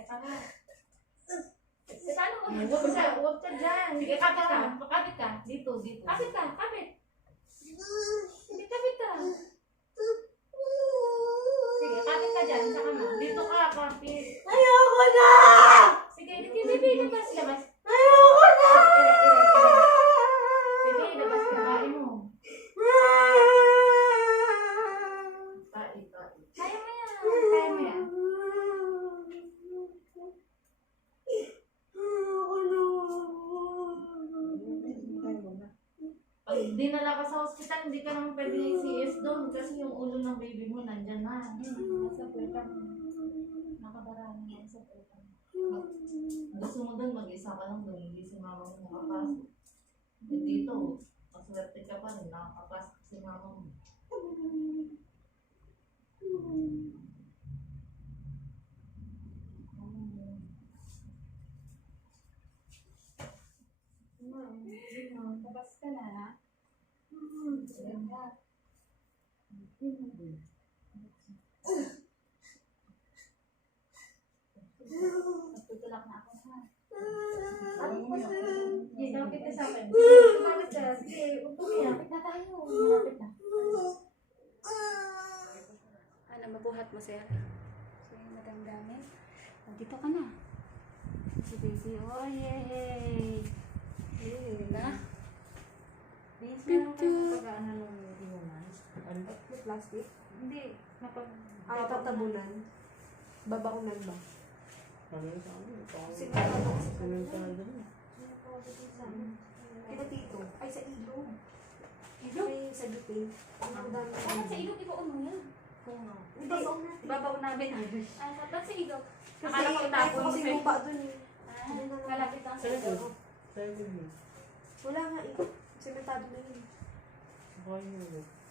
teka nga. Paano mo? Huwag ka dyan. Sige, kapit ka. Kapit ka. Dito. Kapit ka. Sige, kapit ka. Sige, kapit ka dyan sa kama. Dito ka, kapit. Ayoko na! Sige, baby, labas. Ayoko na! Baby, labas ka. Kain mo. Kain. Kaya mo yan. Pag dinala ka sa hospital, hindi ka naman pwede i-CS doon kasi yung ulo ng baby mo nandyan na. Nasa puweta mo. Nakabaraan mo sa puweta mo. Gusto mo doon, mag-isa ka lang doon, hindi si mama mo nakapasok. Dito, maswerte ka pa rin, nakakapasok si mama mo. Labas ka na, ha? Magtutulak na ako, ha? Hindi, kapit ka sa akin. Kapit ka. Sige, upo niya. Malapit na tayo. Malapit na. Ano, mabuhat mo, sir? Sige, madamdamin. Dito ka na. Si baby, oh, yay! Na? Picture. Pag-ano nung inuman? May plastic? Hindi. Ay, tatabunan. Babaunan ba? Sige, Kita dito. Ay, sa ilog. Ilog? Ay, sa gipin. Ang dami. Bakit sa ilog, ibaon mo yan? Hindi. Babaw namin. Ah, ba't sa ilog? Akala ko itapon mo kasi sa lupa dun eh. Ah, malapit lang sa ilog. Wala nga eh. Sementado na yun.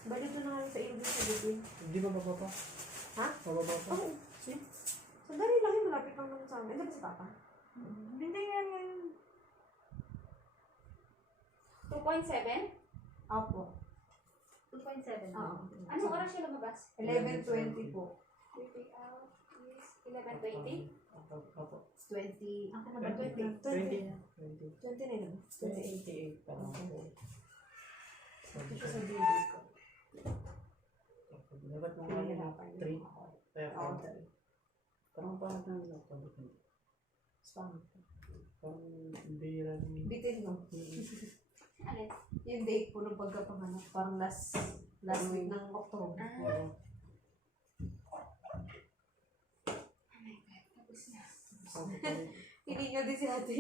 Balik ko na nga sa ilog sa gipin. Hindi ba bababa? Ha? Bababa pa? Oo. Sandali lang yung malapit lang naman sa amin. Hindi ba si Papa? Hindi nga yun. 2.7? Opo. 2.7. Oo. Anong oras siya lumabas? 11:20 po. 30 hours is 11:20? Opo. 20. Ako na ba? 20. 20. 20. 20 na yun. 28 pa lang po. Ito siya sa bibig ko. Dapat mga Nahihirapan 3. yung ako. Kaya Oo. parang parang lang. Spam. Parang bira ni. Bitin no? Alin? Yung date po ng pagkapanganak. Parang last week ng October. Ah. Oh my God, tapos na. Hindi nga din si ate.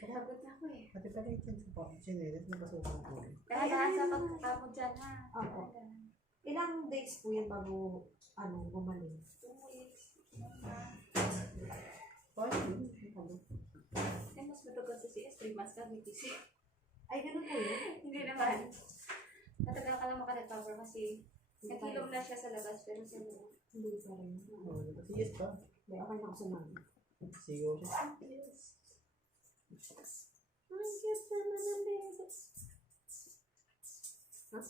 Pagod na ako eh. Pati pala ito sa pa. Sinelas na pasukan ko. Dahan-dahan sa pagkakamo dyan ha. Ako. Ilang days po yan bago gumaling? 2 weeks. Eh, mas matagal sa CS. 3 months ka, BTC. Ay, ganun po yun. Hindi naman. Matagal ka lang makarecover kasi nag-ilong na siya sa labas pero sa loob. Hindi pa rin. Yes pa. May okay na ako sa mami. Sigaw siya. Ang cute naman ang baby. Ha?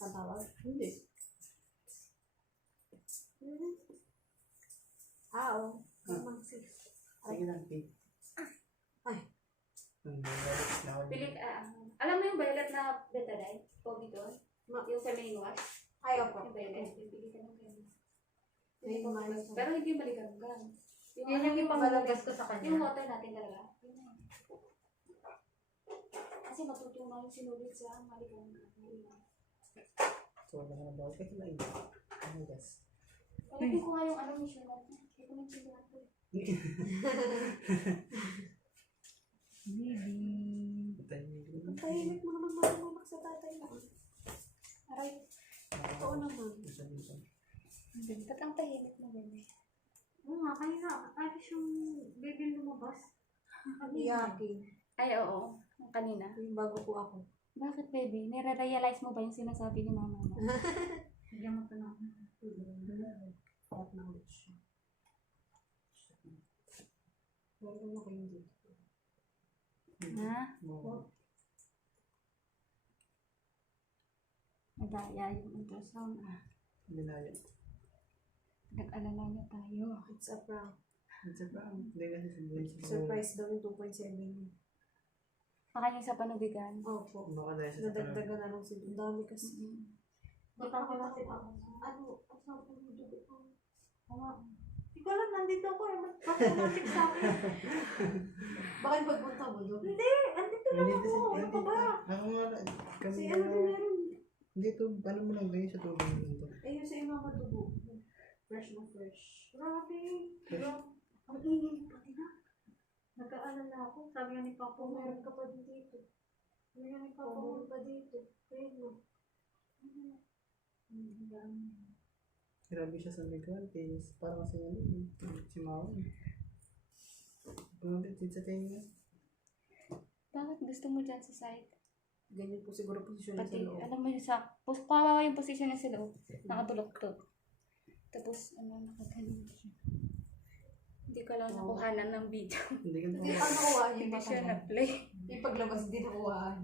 Ang tawag? Hindi. Oo. Mamang sis. Sige lang, Pete. Ay. Pilit, alam mo yung violet na betadine? Povidone? Yung sa main wash? Ay, opo. Yung violet, pipili ka ng ganun. May kumalas na. Pero hindi maliganggan. Yan yung ipangalagas ko sa Yung kanya. water natin talaga. Yun na yun. Kasi matutunaw yung sinulit sa maliganggan. So, wala ka na bawal. Kasi may ano gas. Ulitin ko nga yung ano mission natin. Hindi ko nang sinulat ko. Ang tahimik mo naman malumamak sa tatay mo. Aray, Totoo naman. ba't ang tahimik mo ganyan? Oo nga, kanina. Ayos yung baby lumabas. Iyakin. Ay, oo. Ang kanina. Yung bago po ako. Bakit, baby? Nire-realize mo ba yung sinasabi ni mama mo? Bigyan mo ito na. Harap na ulit siya. Meron na kayo dito. Ha? Madaya yung ultrasound. Binaya. Nag-alala na tayo. It's a prank. It's a prank. Hindi kasi sabihin sa Surprise daw yung 2.7. Makanya sa panubigan. Opo. Baka dahil sa Nadagdagan na lang sila. Ang dami kasi. Baka ko kasi ako. Ano? Ang sabi mo dugo ko. Hindi ko alam, nandito ako eh. Bakit matik sa akin? Bakit pagpunta mo doon? Hindi, andito lang ako. Ano ka ba? Ako nga, kami Si na, ano din meron? hindi to, ano mo lang ganyan sa tubig mo lang to. Eh, yung sa iyo mga dugo. Fresh na fresh. Grabe. Fresh. Ang ingay pati na. Nagkaalala ako. Sabi nga ni Papa, meron ka pa din dito. Sabi nga ni Papa, meron pa dito. Pero, Grabe siya sa Miguel, kaya parang kasi ano, si Mao. Grabe, din sa tingin. Bakit gusto mo dyan sa side? Ganyan po siguro posisyon niya sa Pati, loob. alam mo yun sa, kawawa yung posisyon niya sa loob. Nakatulog-tog. Tapos, nakaganon siya. Hindi ko lang nakuhanan ng video. Hindi ka Hindi pa. pa nakuhaan yung Hindi siya matagal. na-play. Yung paglabas din nakuhaan.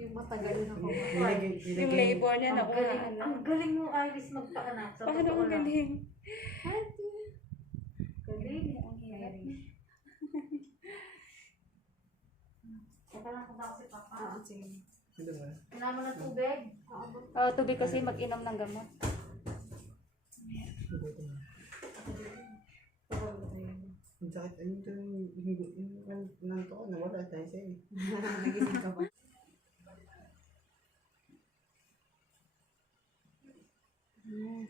Yung matagal yung nakuhaan. Yung labor niya, nakuha na. Ang galing mo, Iris, magpaanak. Sa Paano totoo ang lang. galing? Galing. Ang hirap. Saka lang kung ako si Papa. Sige. Ito ba? Kailangan mo ng tubig. Tubig kasi mag-inom ng gamot. Ito ba? Ang sakit, ano ito yung nanto ko, nawala tayo sa'yo. Nagising ka ba? Hmm.